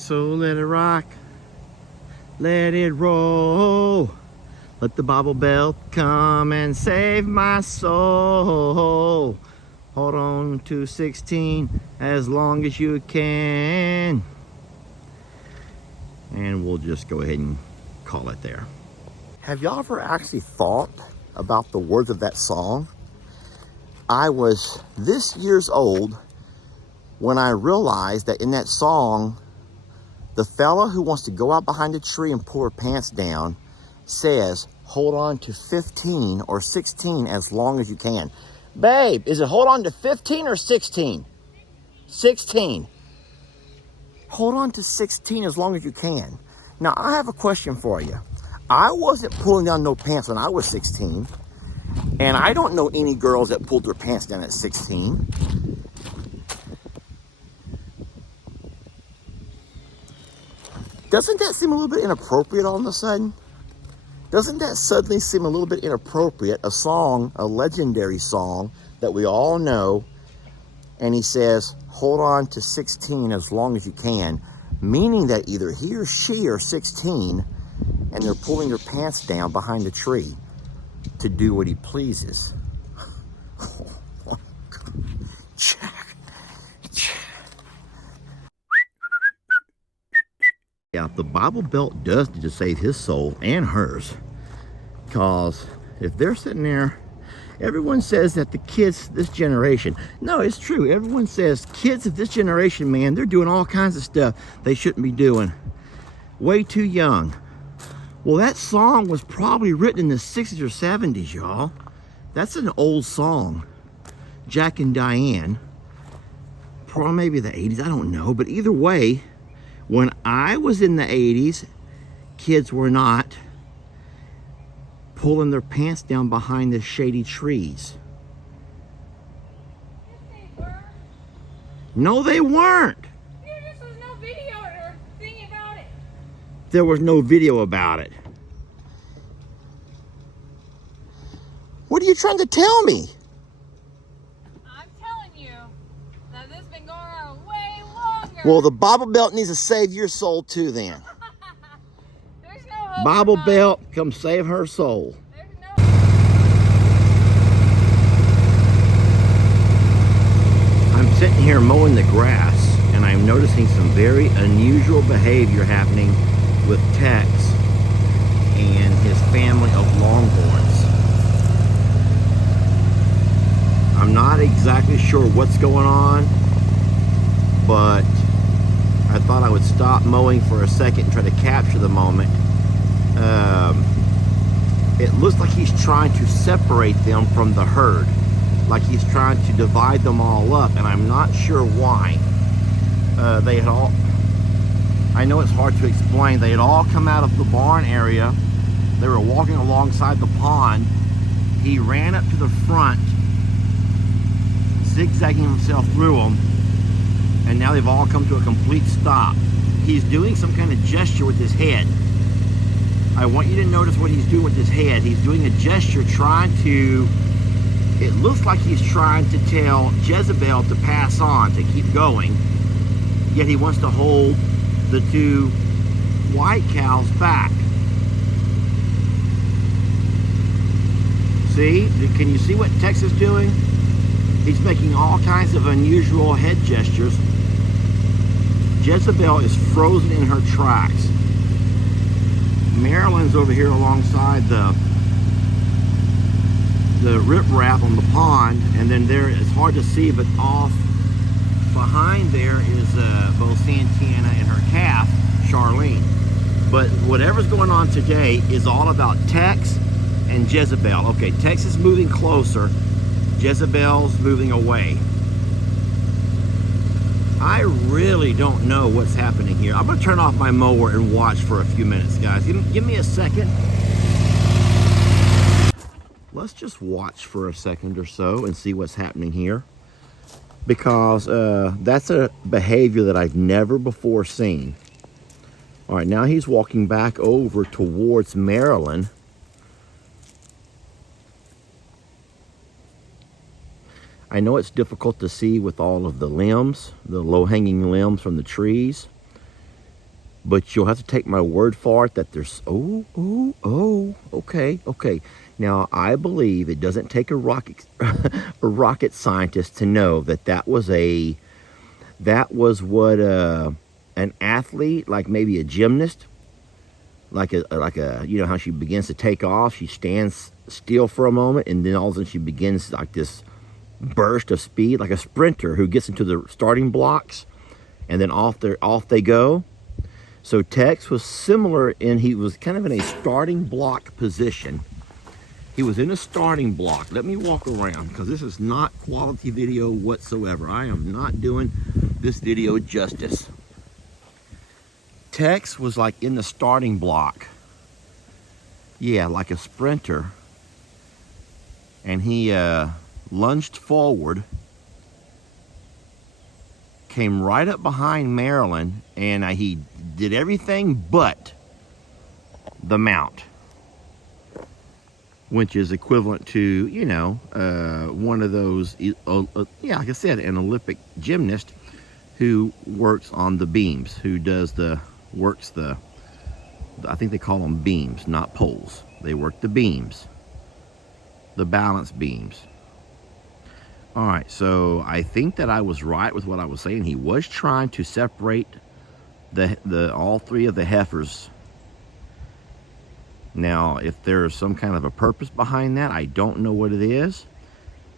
So let it rock, let it roll. Let the Bible belt come and save my soul. Hold on to 16 as long as you can. And we'll just go ahead and call it there. Have y'all ever actually thought about the words of that song? I was this years old when I realized that in that song, the fella who wants to go out behind a tree and pull her pants down says, hold on to 15 or 16 as long as you can. Babe, is it hold on to 15 or 16? 16. Hold on to 16 as long as you can. Now, I have a question for you. I wasn't pulling down no pants when I was 16. And I don't know any girls that pulled their pants down at 16. Doesn't that seem a little bit inappropriate all of a sudden? Doesn't that suddenly seem a little bit inappropriate? A song, a legendary song that we all know, and he says, hold on to 16 as long as you can, meaning that either he or she are 16 and they're pulling their pants down behind a tree to do what he pleases. Yeah, the Bible belt does need to save his soul and hers. Because if they're sitting there, everyone says that the kids this generation, no, it's true. Everyone says kids of this generation, man, they're doing all kinds of stuff they shouldn't be doing. Way too young. Well, that song was probably written in the 60s or 70s, y'all. That's an old song. Jack and Diane. Probably maybe the 80s, I don't know. But either way, when I was in the 80s, kids were not pulling their pants down behind the shady trees. Yes, they were. No, they weren't. There just was no video or thing about it. There was no video about it. What are you trying to tell me? I'm telling you that this has been going on way longer. Well, the Bible belt needs to save your soul too then. There's no hope. Bible belt, come save her soul. There's no. I'm sitting here mowing the grass and I'm noticing some very unusual behavior happening with Tex and his family of Longhorns. I'm not exactly sure what's going on, but I thought I would stop mowing for a second and try to capture the moment. It looks like he's trying to separate them from the herd, like he's trying to divide them all up, and I'm not sure why. They had all, I know it's hard to explain, they had all come out of the barn area. They were walking alongside the pond. He ran up to the front, zigzagging himself through them, and now they've all come to a complete stop. He's doing some kind of gesture with his head. I want you to notice what he's doing with his head. He's doing a gesture trying to, it looks like he's trying to tell Jezebel to pass on, to keep going, yet he wants to hold the two white cows back. See? Can you see what Tex is doing? He's making all kinds of unusual head gestures. Jezebel is frozen in her tracks. Marilyn's over here alongside the riprap on the pond, and then there, it's hard to see, but off behind there is both Santana and her calf, Charlene. But whatever's going on today is all about Tex and Jezebel. Okay, Tex is moving closer. Jezebel's moving away. I really don't know what's happening here. I'm gonna turn off my mower and watch for a few minutes, guys. Give me a second. Let's just watch for a second or so and see what's happening here. Because that's a behavior that I've never before seen. All right, now he's walking back over towards Marilyn. I know it's difficult to see with all of the limbs, the low-hanging limbs from the trees. but you'll have to take my word for it that there's, okay. Now, I believe it doesn't take a rocket, a rocket scientist to know that that was what an athlete, like maybe a gymnast, like a, you know how she begins to take off, she stands still for a moment, and then all of a sudden she begins like this burst of speed, like a sprinter who gets into the starting blocks, and then off they go. So Tex was similar in, he was kind of in a starting block position. He was in a starting block. Let me walk around, because this is not quality video whatsoever. I am not doing this video justice. Tex was like in the starting block. Yeah, like a sprinter. And he lunged forward, came right up behind Marilyn, and he did everything but the mount, which is equivalent to, you know, one of those, yeah, like I said, an Olympic gymnast who works on the beams, who does I think they call them beams, not poles. They work the beams, the balance beams. All right, so I think that I was right with what I was saying. He was trying to separate all three of the heifers. Now, if there's some kind of a purpose behind that, I don't know what it is.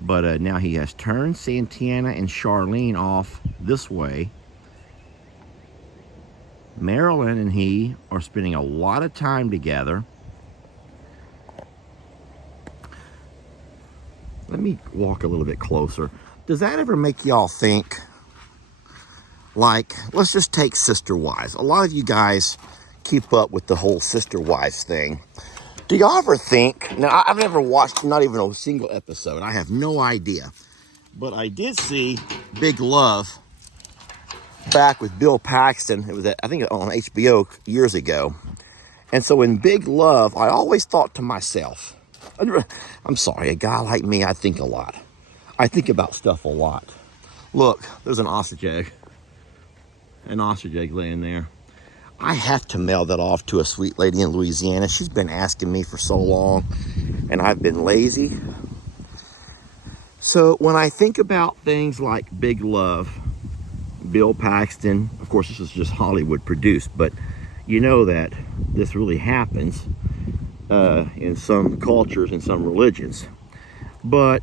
But now he has turned Santana and Charlene off this way. Marilyn and he are spending a lot of time together. Let me walk a little bit closer. Does that ever make y'all think, like, let's just take sister wives. A lot of you guys keep up with the whole sister wives thing. Do y'all ever think, now I've never watched not even a single episode. I have no idea. But I did see Big Love back with Bill Paxton. It was, I think, on HBO years ago. And so in Big Love, I always thought to myself, I'm sorry, a guy like me, I think a lot. I think about stuff a lot. Look, there's an ostrich egg. An ostrich egg laying there. I have to mail that off to a sweet lady in Louisiana. She's been asking me for so long, and I've been lazy. So when I think about things like Big Love, Bill Paxton, of course this is just Hollywood produced, but you know that this really happens in some cultures and some religions. But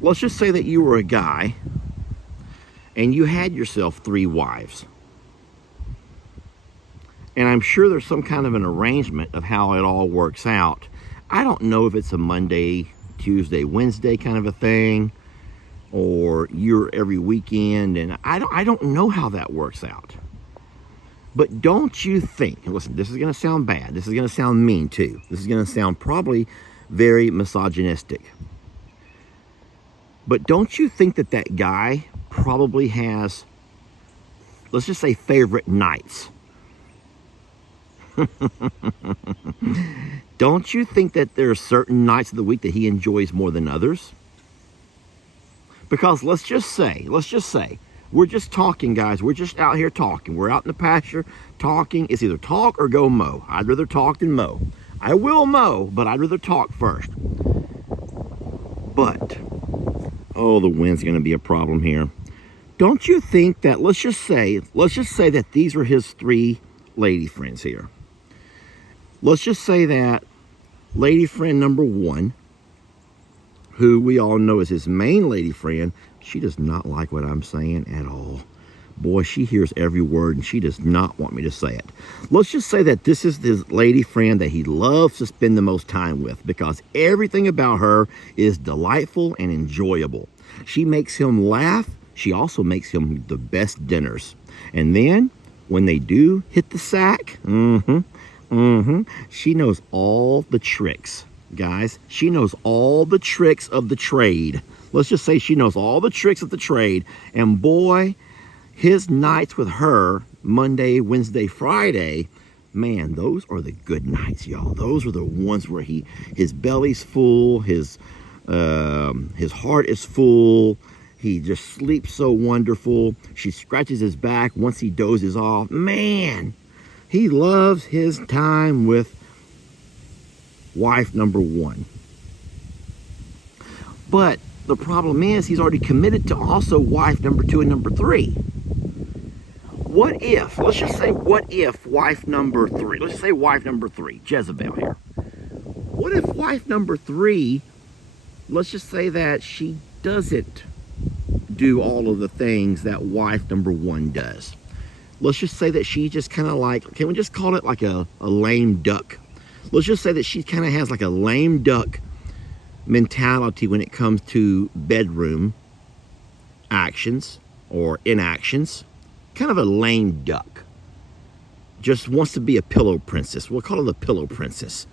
let's just say that you were a guy and you had yourself 3 wives. And I'm sure there's some kind of an arrangement of how it all works out. I don't know if it's a Monday, Tuesday, Wednesday kind of a thing, or you're every weekend, and I don't know how that works out. But don't you think, and listen, this is going to sound bad. This is going to sound mean too. This is going to sound probably very misogynistic. But don't you think that that guy probably has, let's just say, favorite nights? Don't you think that there are certain nights of the week that he enjoys more than others? Because let's just say, we're just talking, guys. We're just out here talking. We're out in the pasture talking. It's either talk or go mow. I'd rather talk than mow. I will mow, but I'd rather talk first. But, oh, the wind's going to be a problem here. Don't you think that, let's just say that these are his 3 lady friends here. Let's just say that lady friend number 1, who we all know is his main lady friend, she does not like what I'm saying at all. Boy, she hears every word and she does not want me to say it. Let's just say that this is his lady friend that he loves to spend the most time with, because everything about her is delightful and enjoyable. She makes him laugh. She also makes him the best dinners. And then when they do hit the sack, she knows all the tricks, guys. She knows all the tricks of the trade. Let's just say she knows all the tricks of the trade. And boy, his nights with her, Monday, Wednesday, Friday, man, those are the good nights, y'all. Those are the ones where his belly's full, his heart is full, He just sleeps so wonderful. She scratches his back once he dozes off. Man, he loves his time with wife number one. But the problem is he's already committed to also wife number two and number three. What if, let's just say, what if wife number three, let's say wife number three, Jezebel here. What if wife number three, let's just say that she doesn't do all of the things that wife number one does. Let's just say that she just kind of like, can we just call it like a lame duck? Let's just say that she kind of has like a lame duck mentality when it comes to bedroom actions or inactions. Kind of a lame duck. Just wants to be a pillow princess. We'll call her the pillow princess.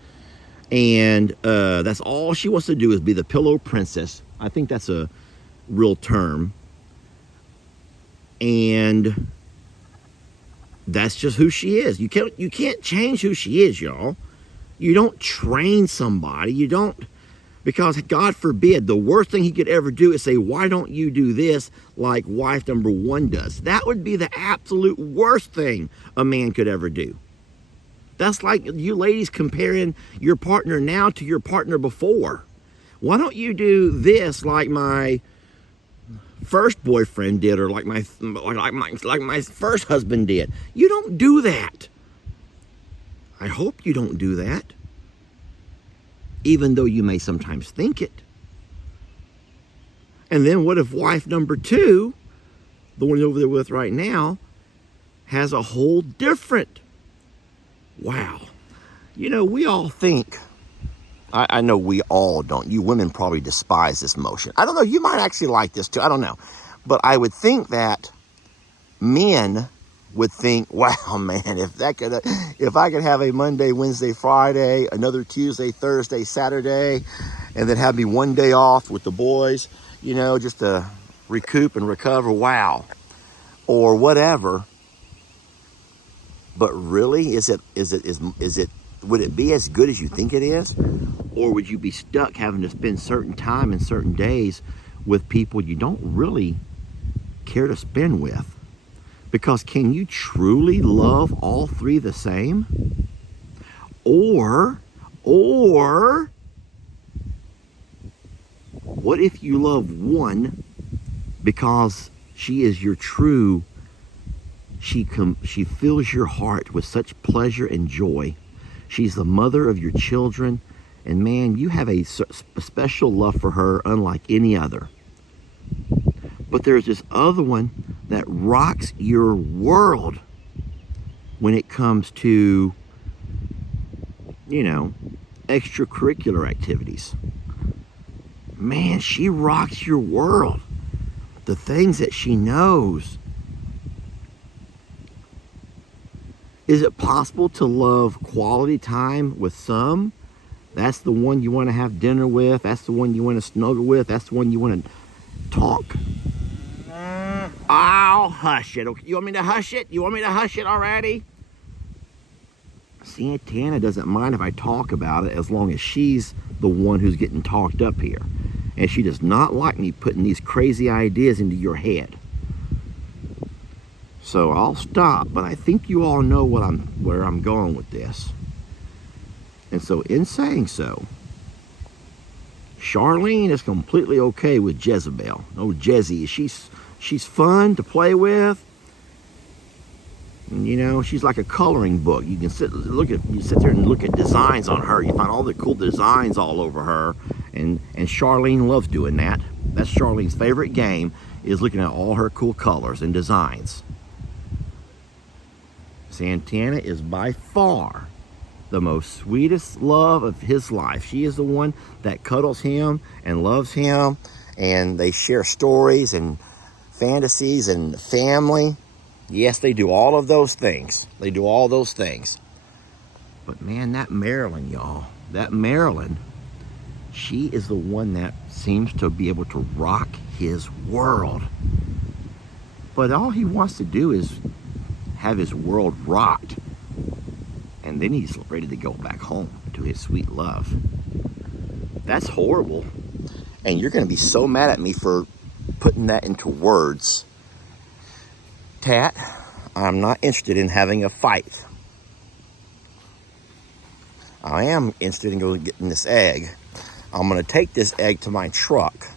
And that's all she wants to do is be the pillow princess. I think that's a real term. And that's just who she is. You can't change who she is, y'all. You don't train somebody. You don't, because God forbid, the worst thing he could ever do is say, why don't you do this like wife number one does? That would be the absolute worst thing a man could ever do. That's like you ladies comparing your partner now to your partner before. Why don't you do this like my first boyfriend did, or like my first husband did? You don't do that. I hope you don't do that, even though you may sometimes think it. And then what if wife number two, the one you're over there with right now, has a whole different, wow. You know, we all think, I know we all don't. You women probably despise this motion. I don't know, you might actually like this too, I don't know. But I would think that men would think, wow, man, if I could have a Monday, Wednesday, Friday, another Tuesday, Thursday, Saturday, and then have me one day off with the boys, you know, just to recoup and recover, wow, or whatever. But really, would it be as good as you think it is? Or would you be stuck having to spend certain time and certain days with people you don't really care to spend with? Because can you truly love all three the same? Or what if you love one because she is your true, she fills your heart with such pleasure and joy. She's the mother of your children, and man, you have a special love for her unlike any other. But there's this other one that rocks your world when it comes to, you know, extracurricular activities. Man, she rocks your world. The things that she knows. Is it possible to love quality time with some? That's the one you want to have dinner with. That's the one you want to snuggle with. That's the one you want to talk. I'll hush it. You want me to hush it? You want me to hush it already? Santana doesn't mind if I talk about it as long as she's the one who's getting talked up here. And she does not like me putting these crazy ideas into your head. So I'll stop, but I think you all know where I'm going with this. And so in saying so, Charlene is completely okay with Jezebel. Oh, Jezzy, she's fun to play with. And, you know, she's like a coloring book. You can sit there and look at designs on her. You find all the cool designs all over her. And Charlene loves doing that. That's Charlene's favorite game, is looking at all her cool colors and designs. Santana is by far the most sweetest love of his life. She is the one that cuddles him and loves him, and they share stories and fantasies and family. Yes, they do all of those things. They do all those things. But man, that Marilyn, y'all, that Marilyn, she is the one that seems to be able to rock his world. But all he wants to do is have his world rocked. And then he's ready to go back home to his sweet love. That's horrible. And you're going to be so mad at me for putting that into words. Tat, I'm not interested in having a fight. I am interested in going getting this egg. I'm going to take this egg to my truck.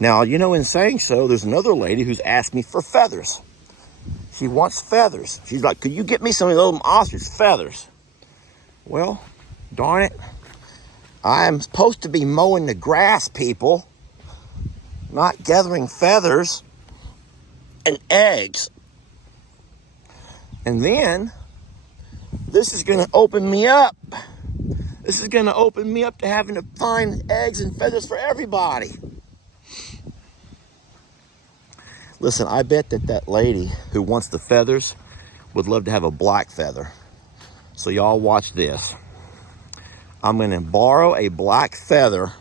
Now, you know, in saying so, there's another lady who's asked me for feathers. She wants feathers. She's like, could you get me some of those ostrich feathers? Well, darn it. I'm supposed to be mowing the grass, people, not gathering feathers and eggs. And then this is going to open me up. This is going to open me up to having to find eggs and feathers for everybody. Listen, I bet that lady who wants the feathers would love to have a black feather. So y'all watch this. I'm going to borrow a black feather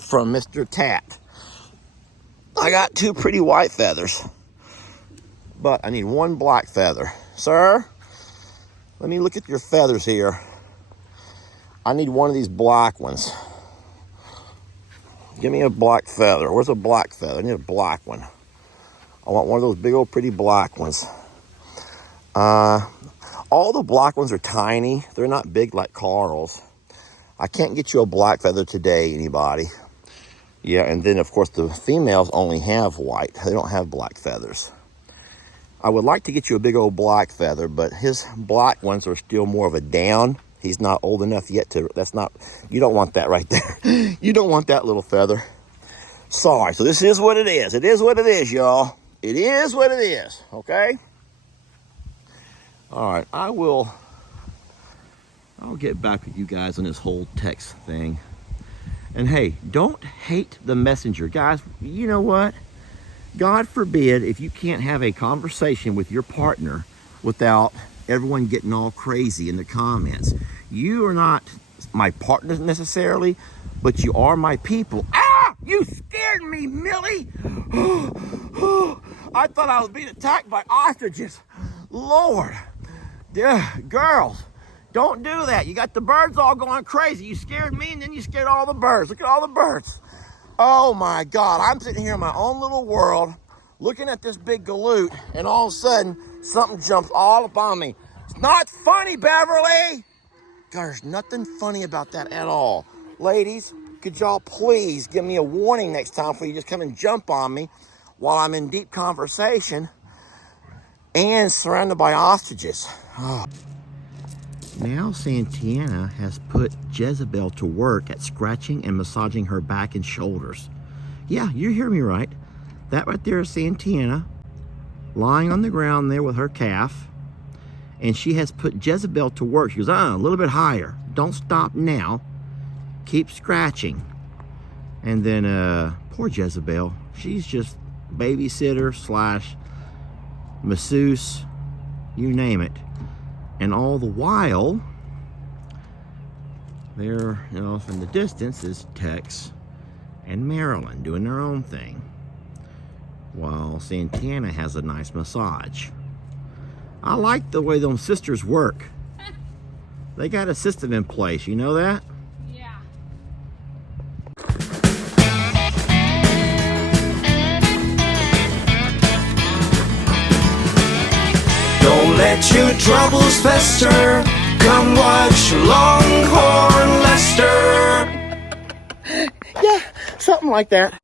from Mr. Tat. I got 2 pretty white feathers, but I need 1 black feather. Sir, let me look at your feathers here. I need one of these black ones. Give me a black feather. Where's a black feather? I need a black one. I want one of those big old pretty black ones. All the black ones are tiny. They're not big like Carl's. I can't get you a black feather today, anybody. Yeah, and then of course the females only have white. They don't have black feathers. I would like to get you a big old black feather, but his black ones are still more of a down. He's not old enough yet to, you don't want that right there. You don't want that little feather. Sorry, so this is what it is. It is what it is, y'all. It is what it is, okay? All right, I'll get back with you guys on this whole text thing. And hey, don't hate the messenger. Guys, you know what? God forbid if you can't have a conversation with your partner without everyone getting all crazy in the comments. You are not my partner necessarily, but you are my people. Ah! You scared me, Millie! I thought I was being attacked by ostriches. Lord. Yeah, girls, don't do that. You got the birds all going crazy. You scared me and then you scared all the birds. Look at all the birds. Oh my God, I'm sitting here in my own little world looking at this big galoot, and all of a sudden something jumps all up on me. It's not funny, Beverly. God, there's nothing funny about that at all. Ladies, could y'all please give me a warning next time before you just come and jump on me while I'm in deep conversation and surrounded by ostriches. Oh. Now Santana has put Jezebel to work at scratching and massaging her back and shoulders. Yeah, you hear me right. That right there is Santana lying on the ground there with her calf. And she has put Jezebel to work. She goes, a little bit higher. Don't stop now. Keep scratching. And then, poor Jezebel. She's just babysitter / masseuse, you name it. And all the while, there, off in the distance is Tex and Marilyn doing their own thing, while Santana has a nice massage. I like the way those sisters work. They got a system in place, you know that? Yeah. Don't let your troubles fester. Come watch Longhorn Lester. Yeah, something like that.